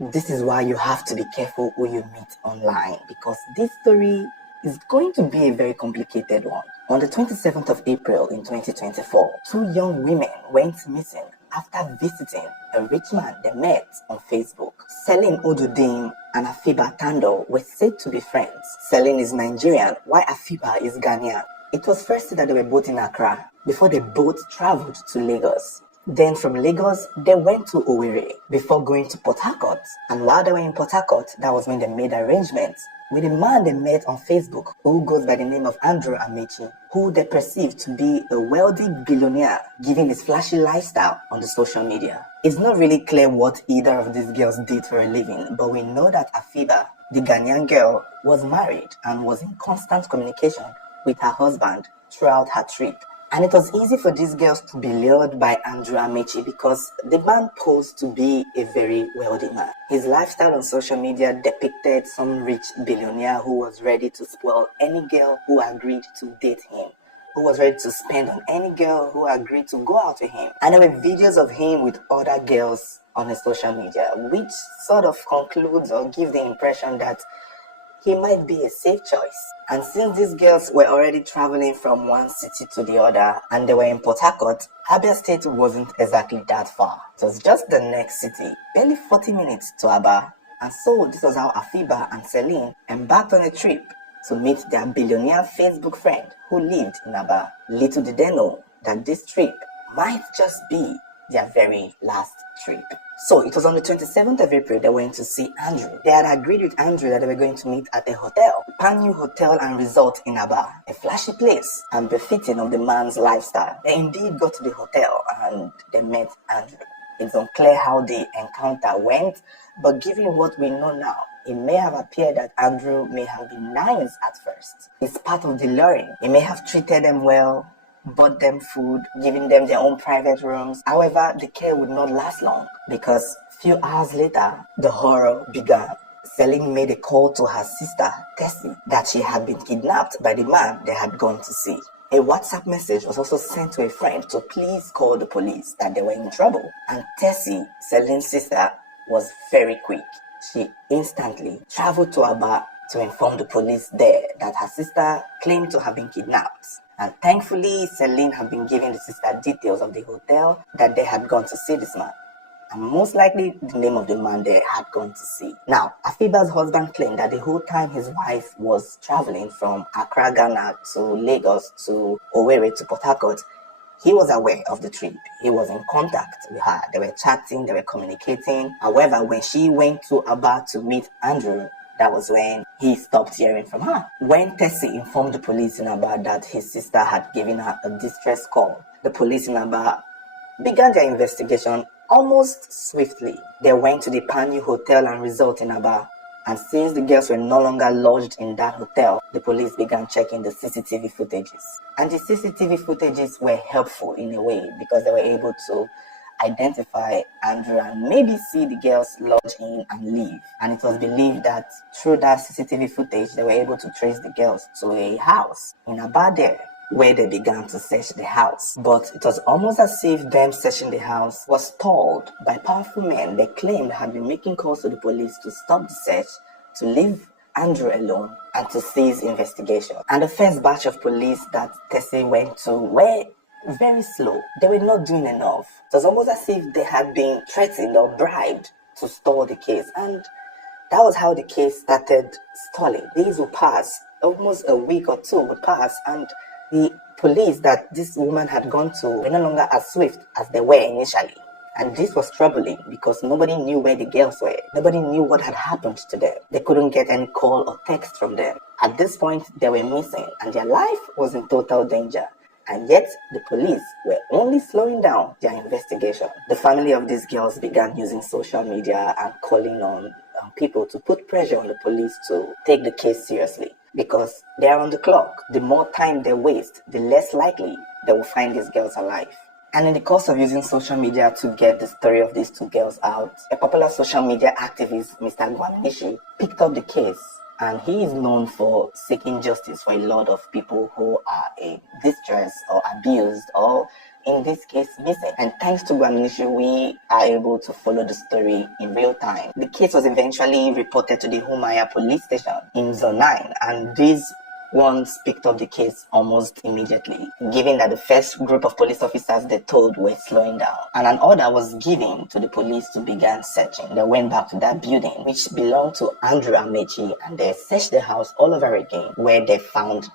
This is why you have to be careful who you meet online, because this story is going to be a very complicated one. On the 27th of April in 2024, two young women went missing after visiting a rich man they met on Facebook. Celine and AFIBA Tando were said to be friends. Celine is Nigerian, while AFIBA is Ghanaian. It was first said that they were both in Accra before they both traveled to Lagos. Then from Lagos, they went to Owerri before going to Port Harcourt. And while they were in Port Harcourt, that was when they made arrangements with a man they met on Facebook who goes by the name of Amechi, who they perceived to be a wealthy billionaire given his flashy lifestyle on the social media. It's not really clear what either of these girls did for a living, but we know that AFIBA, the Ghanaian girl, was married and was in constant communication with her husband throughout her trip. And it was easy for these girls to be lured by Amechi because the man posed to be a very wealthy man. His lifestyle on social media depicted some rich billionaire who was ready to spoil any girl who agreed to date him, who was ready to spend on any girl who agreed to go out with him. And there were videos of him with other girls on his social media, which sort of concludes or gives the impression that he might be a safe choice. And since these girls were already traveling from one city to the other and they were in Port Harcourt, Abia State wasn't exactly that far. It was just the next city, barely 40 minutes to Aba. And so this was how AFIBA and Celine embarked on a trip to meet their billionaire Facebook friend who lived in Aba. Little did they know that this trip might just be their very last trip. So it was on the 27th of April they went to see Andrew. They had agreed with Andrew that they were going to meet at a hotel, Panyu Hotel and Resort in Aba, a flashy place and befitting of the man's lifestyle. They indeed got to the hotel and they met Andrew. It's unclear how the encounter went, but given what we know now, it may have appeared that Andrew may have been nice at first. It's part of the luring. He may have treated them well, bought them food, giving them their own private rooms. However, the care would not last long because a few hours later, the horror began. Celine made a call to her sister, Tessie, that she had been kidnapped by the man they had gone to see. A WhatsApp message was also sent to a friend to please call the police, that they were in trouble. And Tessie, Celine's sister, was very quick. She instantly traveled to Aba to inform the police there that her sister claimed to have been kidnapped. And thankfully, Celine had been giving the sister details of the hotel that they had gone to see this man. And most likely, the name of the man they had gone to see. Now, AFIBA's husband claimed that the whole time his wife was traveling from Accra, Ghana to Lagos to Owerri to Port Harcourt, he was aware of the trip. He was in contact with her. They were chatting, they were communicating. However, when she went to Aba to meet Andrew, that was when he stopped hearing from her. When Tessie informed the police in Aba that his sister had given her a distress call, the police in Aba began their investigation almost swiftly. They went to the Panyu Hotel and Resort in Aba, and since the girls were no longer lodged in that hotel, the police began checking the CCTV footages. And the CCTV footages were helpful in a way because they were able to identify Andrew and maybe see the girls lodge in and leave. And it was believed that through that CCTV footage, they were able to trace the girls to a house in Aberdare, where they began to search the house. But it was almost as if them searching the house was stalled by powerful men they claimed had been making calls to the police to stop the search, to leave Andrew alone, and to cease investigation. And the first batch of police that Tessie went to were very slow. They were not doing enough. It was almost as if they had been threatened or bribed to stall the case. And that was how the case started stalling. Days would pass, almost a week or two would pass, and the police that this woman had gone to were no longer as swift as they were initially. And this was troubling because nobody knew where the girls were. Nobody knew what had happened to them. They couldn't get any call or text from them. At this point, they were missing and their life was in total danger. And yet, the police were only slowing down their investigation. The family of these girls began using social media and calling on people to put pressure on the police to take the case seriously. Because they are on the clock. The more time they waste, the less likely they will find these girls alive. And in the course of using social media to get the story of these two girls out, a popular social media activist, Mr. Amechi, picked up the case. And he is known for seeking justice for a lot of people who are in distress or abused or in this case missing. And thanks to Amechi, we are able to follow the story in real time. The case was eventually reported to the Humaya police station in Zone 9, and these ones picked up the case almost immediately, given that the first group of police officers they told were slowing down. And an order was given to the police to begin searching. They went back to that building, which belonged to Andrew Amechi, and they searched the house all over again, where they found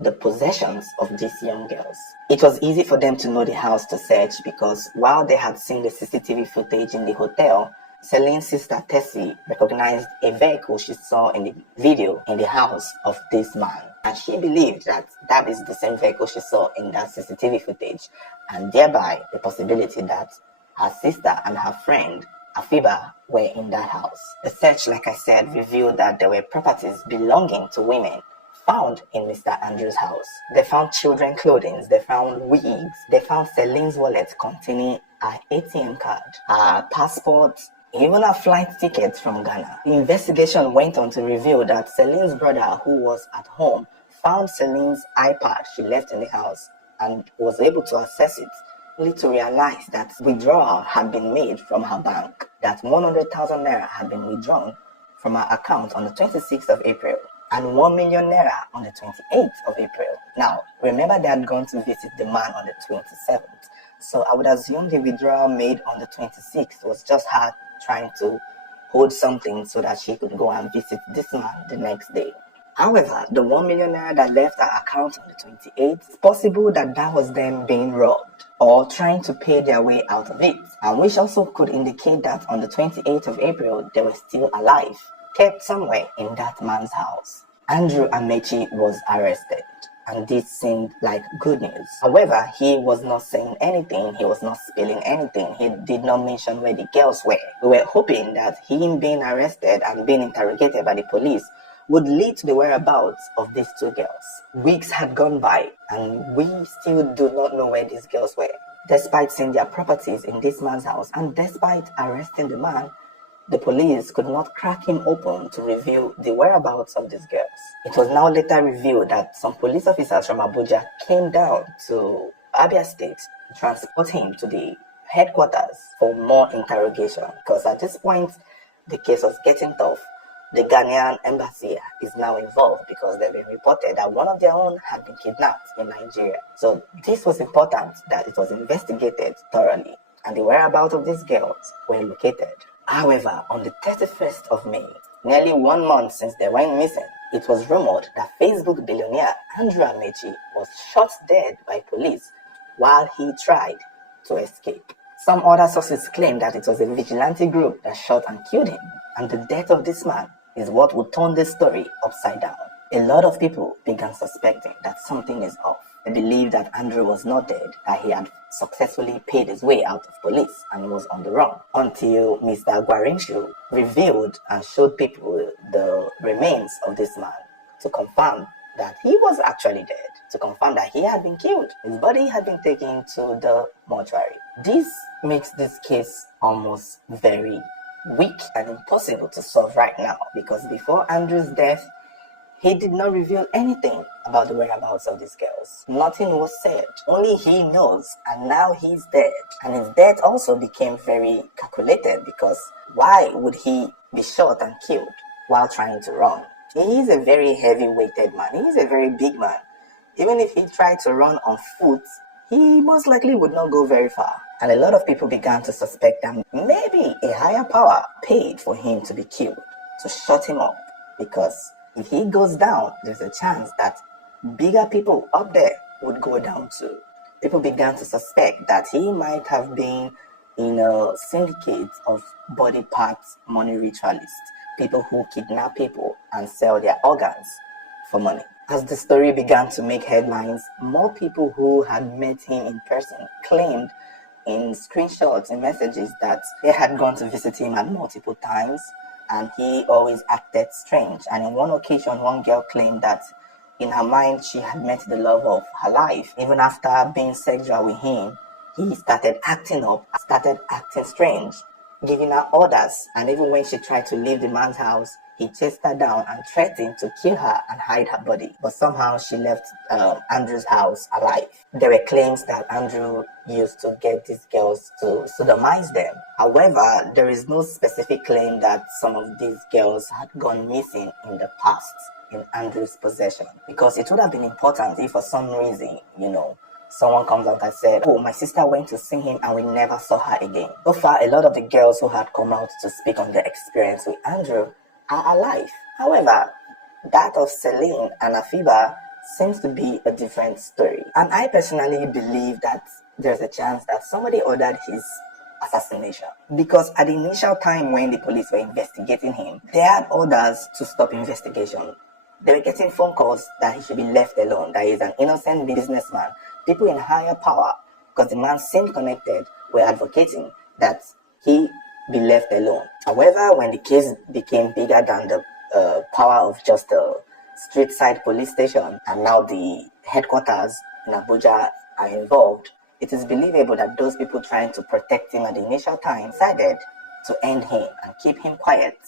the possessions of these young girls. It was easy for them to know the house to search because while they had seen the CCTV footage in the hotel, Celine's sister Tessie recognized a vehicle she saw in the video in the house of this man. And she believed that that is the same vehicle she saw in that CCTV footage, and thereby the possibility that her sister and her friend AFIBA were in that house. The search, like I said, revealed that there were properties belonging to women found in Mr. Andrews' house. They found children's clothing, they found wigs, they found Celine's wallet containing her ATM card, her passport, even her flight tickets from Ghana. The investigation went on to reveal that Celine's brother, who was at home, found Celine's iPad she left in the house and was able to access it, only to realize that withdrawal had been made from her bank, that 100,000 naira had been withdrawn from her account on the 26th of April and 1 million naira on the 28th of April. Now, remember they had gone to visit the man on the 27th, so I would assume the withdrawal made on the 26th was just her trying to hold something so that she could go and visit this man the next day. However, the 1 million naira that left her account on the 28th, it's possible that that was them being robbed or trying to pay their way out of it, and which also could indicate that on the 28th of April they were still alive, kept somewhere in that man's house. Andrew Amechi was arrested, and this seemed like good news. However, he was not saying anything, he was not spilling anything, he did not mention where the girls were. We were hoping that him being arrested and being interrogated by the police would lead to the whereabouts of these two girls. Weeks had gone by, and we still do not know where these girls were. Despite seeing their properties in this man's house, and despite arresting the man, the police could not crack him open to reveal the whereabouts of these girls. It was now later revealed that some police officers from Abuja came down to Abia State to transport him to the headquarters for more interrogation, because at this point the case was getting tough. The Ghanaian embassy is now involved because they've been reported that one of their own had been kidnapped in Nigeria. So this was important that it was investigated thoroughly and the whereabouts of these girls were located. However, on the 31st of May, nearly 1 month since they went missing, it was rumored that Facebook billionaire Andrew Amechi was shot dead by police while he tried to escape. Some other sources claim that it was a vigilante group that shot and killed him, and the death of this man is what would turn this story upside down. A lot of people began suspecting that something is off. They believed that Andrew was not dead, that he had successfully paid his way out of police and was on the run, until Mr. Gwarinshu revealed and showed people the remains of this man to confirm that he was actually dead, to confirm that he had been killed. His body had been taken to the mortuary. This makes this case almost very weak and impossible to solve right now, because before Andrew's death, he did not reveal anything about the whereabouts of these girls. Nothing was said. Only he knows, and now he's dead. And his death also became very calculated, because why would he be shot and killed while trying to run? He is a very heavy-weighted man. He is a very big man. Even if he tried to run on foot, he most likely would not go very far. And a lot of people began to suspect that maybe a higher power paid for him to be killed, to shut him up, because if he goes down, there's a chance that bigger people up there would go down too. People began to suspect that he might have been in a syndicate of body parts money ritualists, people who kidnap people and sell their organs for money. As the story began to make headlines, more people who had met him in person claimed in screenshots and messages that they had gone to visit him at multiple times, and he always acted strange. And in one occasion, one girl claimed that in her mind she had met the love of her life. Even after being sexual with him, he started acting up, started acting strange. giving her orders, and even when she tried to leave the man's house, he chased her down and threatened to kill her and hide her body. But somehow she left Andrew's house alive. There were claims that Andrew used to get these girls to sodomize them. However, there is no specific claim that some of these girls had gone missing in the past in Andrew's possession, because it would have been important if for some reason, someone comes out and said, oh, my sister went to see him and we never saw her again. So far, a lot of the girls who had come out to speak on their experience with Andrew are alive. However, that of Celine and AFIBA seems to be a different story. And I personally believe that there's a chance that somebody ordered his assassination. Because at the initial time when the police were investigating him, they had orders to stop investigation. They were getting phone calls that he should be left alone, that he's an innocent businessman. People in higher power, because the man seemed connected, were advocating that he be left alone. However, when the case became bigger than the power of just a street side police station, and now the headquarters in Abuja are involved, it is believable that those people trying to protect him at the initial time decided to end him and keep him quiet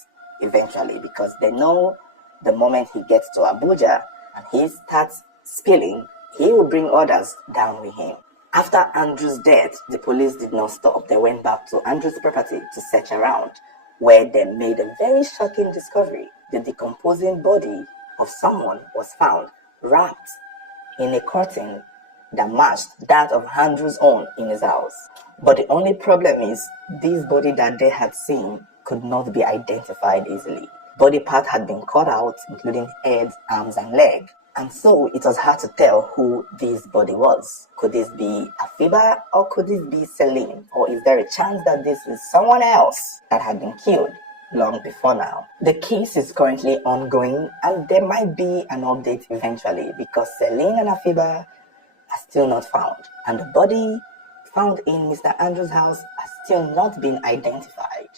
eventually, because they know the moment he gets to Abuja and he starts spilling, he will bring others down with him. After Andrew's death, the police did not stop. They went back to Andrew's property to search around, where they made a very shocking discovery. The decomposing body of someone was found wrapped in a curtain that matched that of Andrew's own in his house. But the only problem is, this body that they had seen could not be identified easily. Body parts had been cut out, including head, arms, and leg. And so it was hard to tell who this body was. Could this be AFIBA or could this be Celine? Or is there a chance that this is someone else that had been killed long before now? The case is currently ongoing and there might be an update eventually, because Celine and AFIBA are still not found. And the body found in Mr. Andrews' house has still not been identified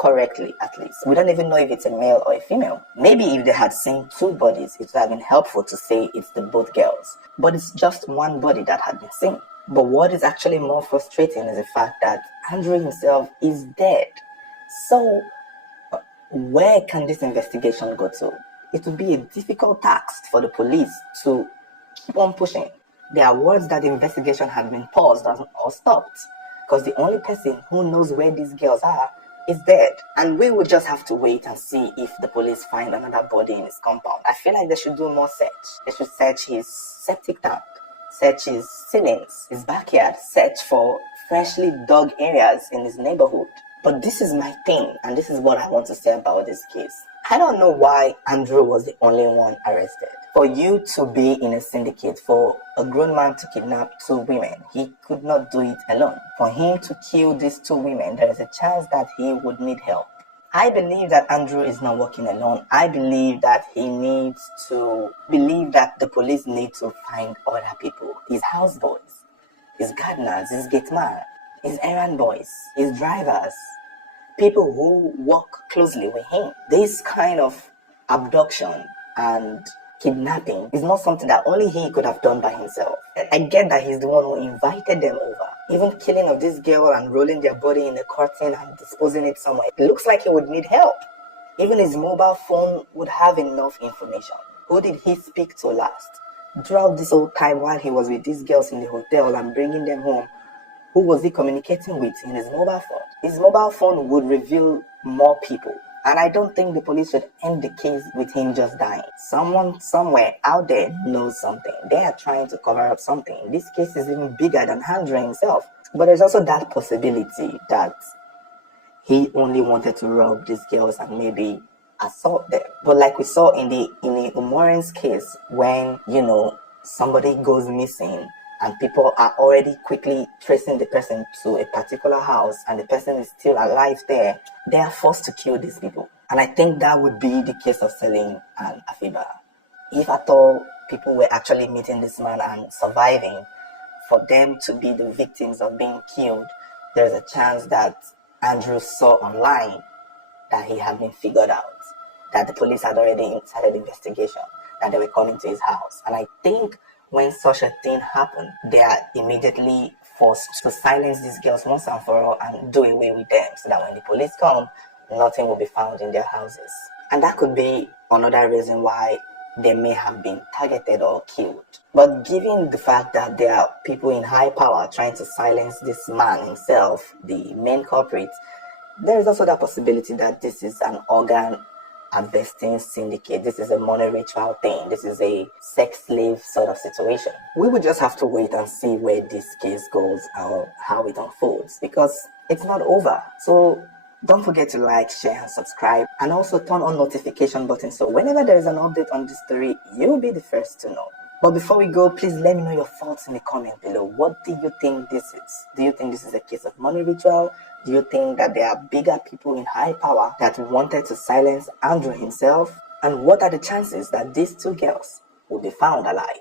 correctly, at least. We don't even know if it's a male or a female. Maybe if they had seen two bodies, it would have been helpful to say it's the both girls. But it's just one body that had been seen. But what is actually more frustrating is the fact that Andrew himself is dead. So, where can this investigation go to? It would be a difficult task for the police to keep on pushing. There are words that the investigation had been paused or stopped, because the only person who knows where these girls are is dead. And we would just have to wait and see if the police find another body in his compound. I feel like they should do more search. They should search his septic tank, search his ceilings, his backyard, search for freshly dug areas in his neighborhood. But this is my thing, and this is what I want to say about this case. I don't know why Andrew was the only one arrested. For you to be in a syndicate, for a grown man to kidnap two women, he could not do it alone. For him to kill these two women, there is a chance that he would need help. I believe that Andrew is not working alone. I believe that the police need to find other people. His houseboys, his gardeners, his gateman, his errand boys, his drivers, people who work closely with him. This kind of abduction and kidnapping is not something that only he could have done by himself. I get that he's the one who invited them over. Even killing of this girl and rolling their body in a curtain and disposing it somewhere. It looks like he would need help. Even his mobile phone would have enough information. Who did he speak to last? Throughout this whole time while he was with these girls in the hotel and bringing them home, who was he communicating with in his mobile phone? His mobile phone would reveal more people. And I don't think the police should end the case with him just dying. Someone somewhere out there knows something. They are trying to cover up something. This case is even bigger than Andrew himself. But there's also that possibility that he only wanted to rob these girls and maybe assault them. But like we saw in the Umoren's case, when, somebody goes missing and people are already quickly tracing the person to a particular house and the person is still alive there, they are forced to kill these people. And I think that would be the case of Celine and AFIBA. If at all people were actually meeting this man and surviving, for them to be the victims of being killed, there's a chance that Andrew saw online that he had been figured out, that the police had already started investigation, that they were coming to his house. And I think when such a thing happened, they are immediately force to silence these girls once and for all and do away with them so that when the police come, nothing will be found in their houses. And that could be another reason why they may have been targeted or killed. But given the fact that there are people in high power trying to silence this man himself, the main culprit, there is also that possibility that this is an organ harvesting syndicate. This is a money ritual thing. This is a sex slave sort of situation. We will just have to wait and see where this case goes or how it unfolds, because it's not over. So don't forget to like, share, and subscribe, and also turn on notification button so whenever there is an update on this story, you'll be the first to know. But before we go, please let me know your thoughts in the comment below. What do you think this is? Do you think this is a case of money ritual? Do you think that there are bigger people in high power that wanted to silence Andrew himself? And what are the chances that these two girls will be found alive?